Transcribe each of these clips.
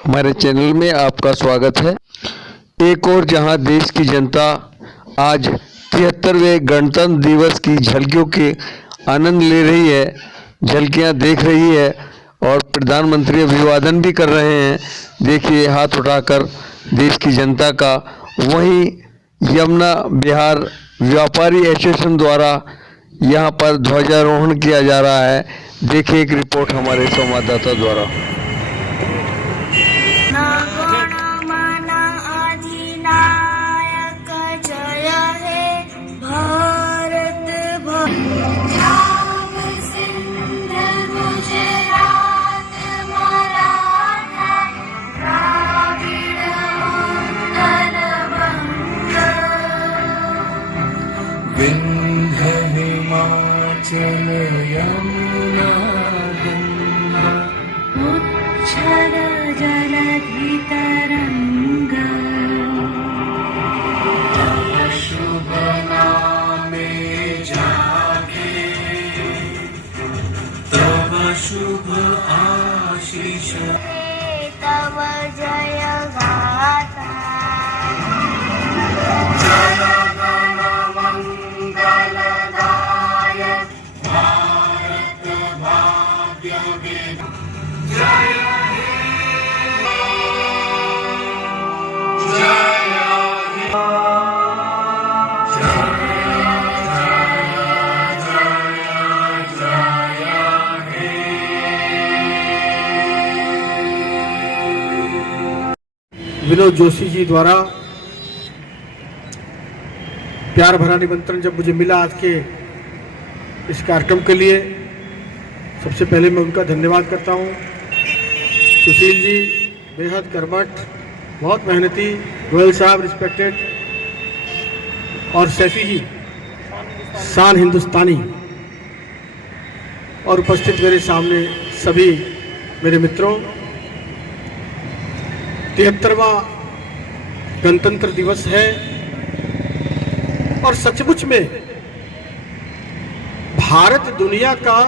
हमारे चैनल में आपका स्वागत है। एक और जहां देश की जनता आज 73वें गणतंत्र दिवस की झलकियों के आनंद ले रही है, झलकियां देख रही है और प्रधानमंत्री अभिवादन भी कर रहे हैं। देखिए हाथ उठाकर देश की जनता का। वहीं यमुना बिहार व्यापारी एसोसिएशन द्वारा यहां पर ध्वजारोहण किया जा रहा है। देखिए एक रिपोर्ट हमारे संवाददाता द्वारा। विंध्य हिमाचल यमुना गंगा उच्छल जलधि तरंगा तव शुभ नामे जागे तव शुभ आशीष तव जय गाथा विनोद जोशी जी द्वारा प्यार भरा निमंत्रण जब मुझे मिला आज के इस कार्यक्रम के लिए, सबसे पहले मैं उनका धन्यवाद करता हूं। सुशील जी बेहद कर्मठ, बहुत मेहनती, गोयल साहब रिस्पेक्टेड, और सैफी जी शान हिंदुस्तानी, और उपस्थित मेरे सामने सभी मेरे मित्रों। 73वां गणतंत्र दिवस है और सचमुच में भारत दुनिया का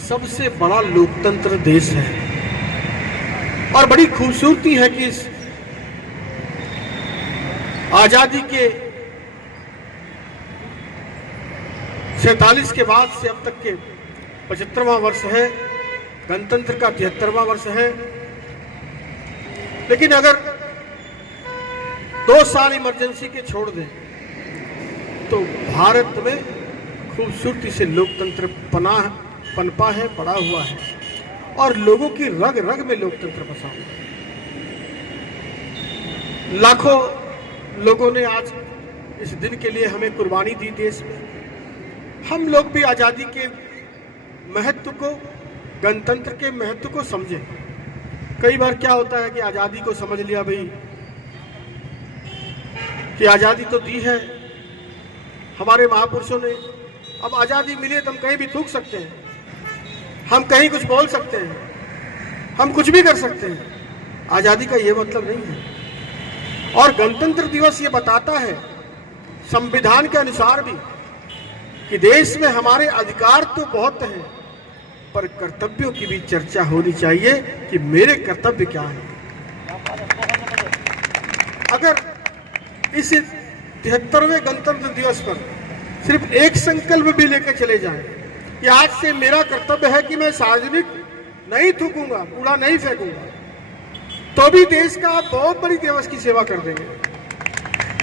सबसे बड़ा लोकतंत्र देश है। और बड़ी खूबसूरती है कि इस आजादी के 47 के बाद से अब तक के 75वां वर्ष है, गणतंत्र का 73वां वर्ष है। लेकिन अगर 2 साल इमरजेंसी के छोड़ दें तो भारत में खूबसूरती से लोकतंत्र पनपा है, पड़ा हुआ है, और लोगों की रग रग में लोकतंत्र बसा हुआ है। लाखों लोगों ने आज इस दिन के लिए हमें कुर्बानी दी देश में। हम लोग भी आजादी के महत्व को, गणतंत्र के महत्व को समझें। कई बार क्या होता है कि आजादी को समझ लिया भाई कि आजादी तो दी है हमारे महापुरुषों ने, अब आजादी मिली तो हम कहीं भी थूक सकते हैं, हम कहीं कुछ बोल सकते हैं, हम कुछ भी कर सकते हैं। आजादी का ये मतलब नहीं है। और गणतंत्र दिवस ये बताता है संविधान के अनुसार भी कि देश में हमारे अधिकार तो बहुत हैं, पर कर्तव्यों की भी चर्चा होनी चाहिए कि मेरे कर्तव्य क्या हैं। अगर इस 73वें गणतंत्र दिवस पर सिर्फ एक संकल्प भी लेकर चले जाएं कि आज से मेरा कर्तव्य है कि मैं सार्वजनिक नहीं थूकूंगा, कूड़ा नहीं फेंकूंगा, तो भी देश का आप बहुत बड़ी दिवस की सेवा कर देंगे।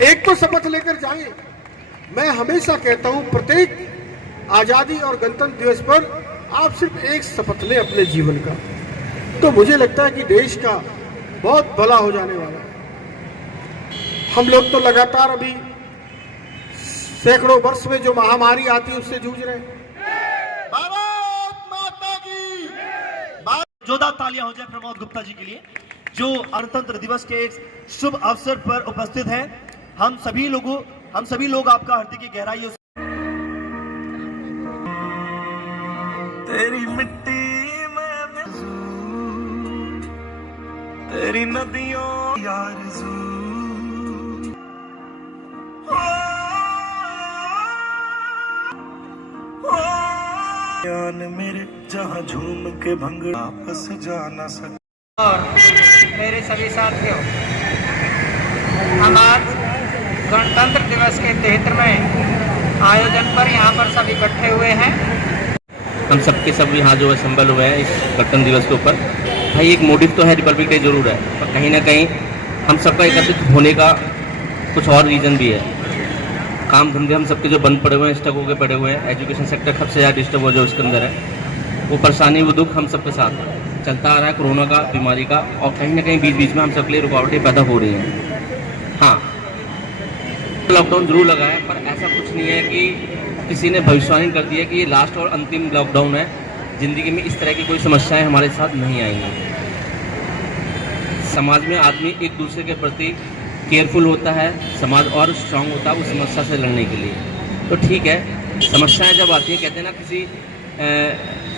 एक तो शपथ लेकर जाएं। मैं हमेशा कहता हूं प्रत्येक आजादी और गणतंत्र दिवस पर आप सिर्फ एक शपथ लें अपने जीवन का, तो मुझे लगता है कि देश का बहुत भला हो जाने वाला है। हम लोग तो लगातार अभी सैकड़ों वर्ष में जो महामारी आती है उससे जूझ रहे हैं। भारत माता की जोरदार तालियां हो जाए प्रमोद गुप्ता जी के लिए, जो गणतंत्र दिवस के एक शुभ अवसर पर उपस्थित हैं। हम सभी लोग आपका हृदय की गहराइयों से तेरी मिट्टी में तेरी नदियों आरज़ू मेरे जहाँ झूम के भंगड़ा आपस जा ना सके। और मेरे सभी साथियों, हम आज गणतंत्र दिवस के 73वें आयोजन पर यहाँ पर सब इकट्ठे हुए हैं। हम सबके सब यहाँ जो असम्बल हुए हैं इस गणतंत्र दिवस के ऊपर। भाई एक मोटिव तो है, रिपब्लिक डे जरूर है, पर कहीं ना कहीं हम सबका एकत्रित होने का कुछ और रीज़न भी है। काम धंधे हम सबके जो बंद पड़े हुए हैं, स्टक होकर पड़े हुए हैं, एजुकेशन सेक्टर सबसे ज़्यादा डिस्टर्ब हो जो उसके अंदर है, वो परेशानी वो दुख हम सबके साथ चलता आ रहा है, कोरोना का, बीमारी का, और कहीं ना कहीं बीच बीच में हम सबके लिए रुकावटें पैदा हो रही हैं। हाँ, लॉकडाउन जरूर लगा है, पर ऐसा कुछ नहीं है कि किसी ने भविष्यवाणी कर दी है कि ये लास्ट और अंतिम लॉकडाउन है, ज़िंदगी में इस तरह की कोई समस्याएं हमारे साथ नहीं आएंगी। समाज में आदमी एक दूसरे के प्रति केयरफुल होता है, समाज और स्ट्रांग होता है उस समस्या से लड़ने के लिए। तो ठीक है, समस्याएं जब आती हैं, कहते हैं ना किसी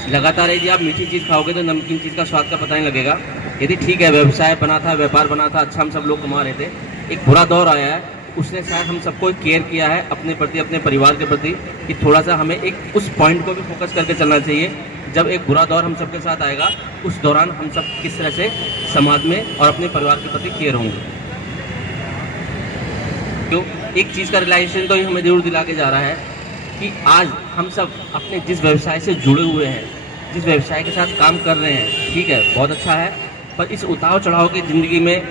लगातार यदि आप मीठी चीज़ खाओगे तो नमकीन चीज़ का स्वाद का पता नहीं लगेगा। यदि ठीक है, व्यवसाय बना था, व्यापार बना था, अच्छा हम सब लोग कमा रहे थे, एक बुरा दौर आया है, उसने शायद हम सबको केयर किया है अपने प्रति, अपने परिवार के प्रति, कि थोड़ा सा हमें एक उस पॉइंट को भी फोकस करके चलना चाहिए। जब एक बुरा दौर हम सबके साथ आएगा, उस दौरान हम सब किस तरह से समाज में और अपने परिवार के प्रति केयर होंगे। क्यों, एक चीज़ का रियलाइजेशन तो ये हमें जरूर दिला के जा रहा है कि आज हम सब अपने जिस व्यवसाय से जुड़े हुए हैं, जिस व्यवसाय के साथ काम कर रहे हैं, ठीक है, बहुत अच्छा है, पर इस उतार चढ़ाव की ज़िंदगी में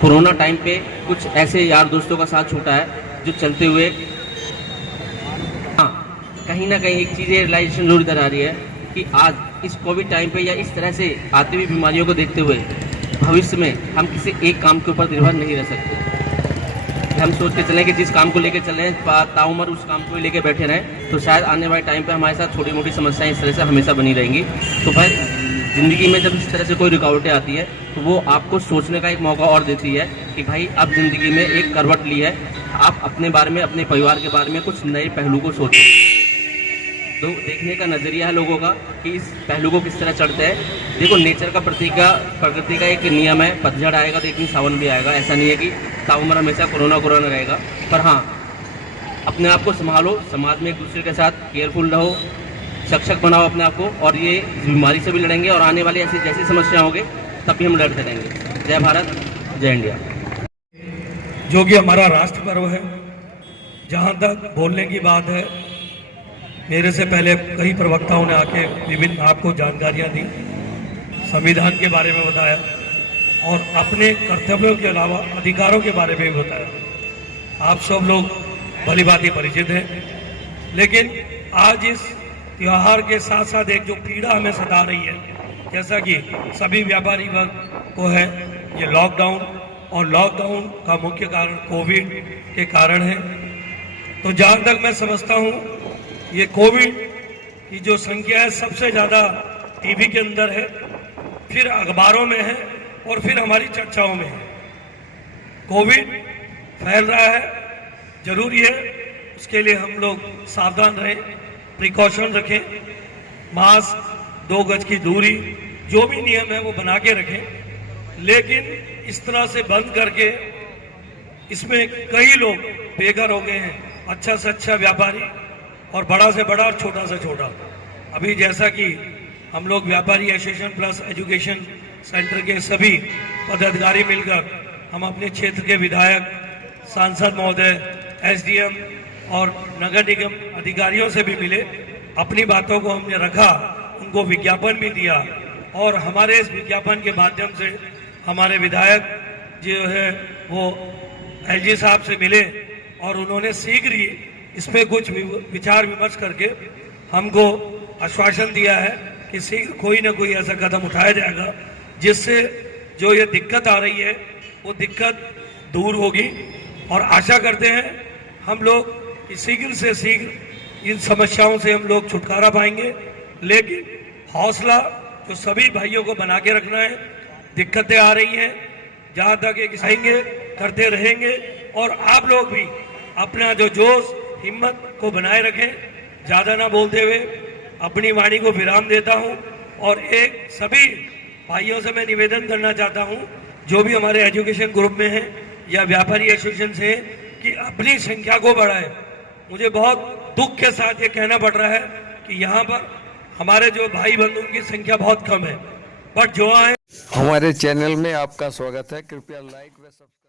कोरोना टाइम पे कुछ ऐसे यार दोस्तों का साथ छूटा है जो चलते हुए, हाँ, कहीं ना कहीं एक चीज़ रियलाइजेशन जरूर इधर आ रही है कि आज इस कोविड टाइम पे या इस तरह से आती हुई बीमारियों को देखते हुए भविष्य में हम किसी एक काम के ऊपर निर्भर नहीं रह सकते। हम सोच के चलें कि जिस काम को लेकर चले ताउम्र उस काम को ही लेकर बैठे रहें, तो शायद आने वाले टाइम पे हमारे साथ छोटी मोटी समस्याएं इस तरह से हमेशा बनी रहेंगी। तो फिर ज़िंदगी में जब इस तरह से कोई रुकावटें आती है तो वो आपको सोचने का एक मौका और देती है कि भाई अब ज़िंदगी में एक करवट ली है, आप अपने बारे में, अपने परिवार के बारे में कुछ नए पहलू को सोचें। तो देखने का नज़रिया है लोगों का कि इस पहलू को किस तरह चढ़ते हैं। देखो, नेचर का प्रकृति का एक नियम है, पतझड़ आएगा तो एक दिन सावन भी आएगा। ऐसा नहीं है कि ताउम्र हमेशा कोरोना रहेगा, पर हाँ, अपने आप को संभालो, समाज में एक दूसरे के साथ केयरफुल रहो, सक्षम बनाओ अपने आप को, और ये बीमारी से भी लड़ेंगे और आने वाली ऐसी जैसी समस्या होंगे तब भी हम लड़ते रहेंगे। जय भारत, जय इंडिया। जो कि हमारा राष्ट्र पर्व है। जहाँ तक बोलने की बात है, मेरे से पहले कई प्रवक्ताओं ने आके विभिन्न आपको जानकारियाँ दी, संविधान के बारे में बताया और अपने कर्तव्यों के अलावा अधिकारों के बारे में भी बताया। आप सब लोग भली भांति परिचित हैं, लेकिन आज इस त्योहार के साथ साथ एक जो पीड़ा हमें सता रही है, जैसा कि सभी व्यापारी वर्ग को है, ये लॉकडाउन, और लॉकडाउन का मुख्य कारण कोविड के कारण है। तो जहाँ तक मैं समझता हूँ, ये कोविड की जो संख्या है सबसे ज़्यादा टीवी के अंदर है, फिर अखबारों में है और फिर हमारी चर्चाओं में है। कोविड फैल रहा है, जरूरी है उसके लिए हम लोग सावधान रहें, प्रिकॉशन रखें, मास्क, 2 गज की दूरी, जो भी नियम है वो बना के रखें। लेकिन इस तरह से बंद करके इसमें कई लोग बेघर हो गए हैं, अच्छा से अच्छा व्यापारी और बड़ा से बड़ा और छोटा से छोटा। अभी जैसा कि हम लोग व्यापारी एसोसिएशन प्लस एजुकेशन सेंटर के सभी पदाधिकारी मिलकर हम अपने क्षेत्र के विधायक, सांसद महोदय, एसडीएम और नगर निगम अधिकारियों से भी मिले, अपनी बातों को हमने रखा, उनको विज्ञापन भी दिया और हमारे इस विज्ञापन के माध्यम से हमारे विधायक जो है वो एलजी साहब से मिले और उन्होंने शीघ्र ही इस पर कुछ विचार विमर्श करके हमको आश्वासन दिया है कि शीघ्र कोई ना कोई ऐसा कदम उठाया जाएगा जिससे जो ये दिक्कत आ रही है वो दिक्कत दूर होगी। और आशा करते हैं हम लोग कि शीघ्र से शीघ्र इन समस्याओं से हम लोग छुटकारा पाएंगे। लेकिन हौसला जो सभी भाइयों को बना के रखना है, दिक्कतें आ रही हैं, जहाँ तक एक सहेंगे करते रहेंगे और आप लोग भी अपना जो जोश हिम्मत को बनाए रखें। ज़्यादा ना बोलते हुए अपनी वाणी को विराम देता हूं और एक सभी भाइयों से मैं निवेदन करना चाहता हूं जो भी हमारे एजुकेशन ग्रुप में हैं या व्यापारी एसोसिएशन से हैं कि अपनी संख्या को बढ़ाएं। मुझे बहुत दुख के साथ ये कहना पड़ रहा है कि यहाँ पर हमारे जो भाई बंधुओं की संख्या बहुत कम है। बट जो आए हमारे चैनल में आपका स्वागत है। कृपया लाइक व सब्सक्राइब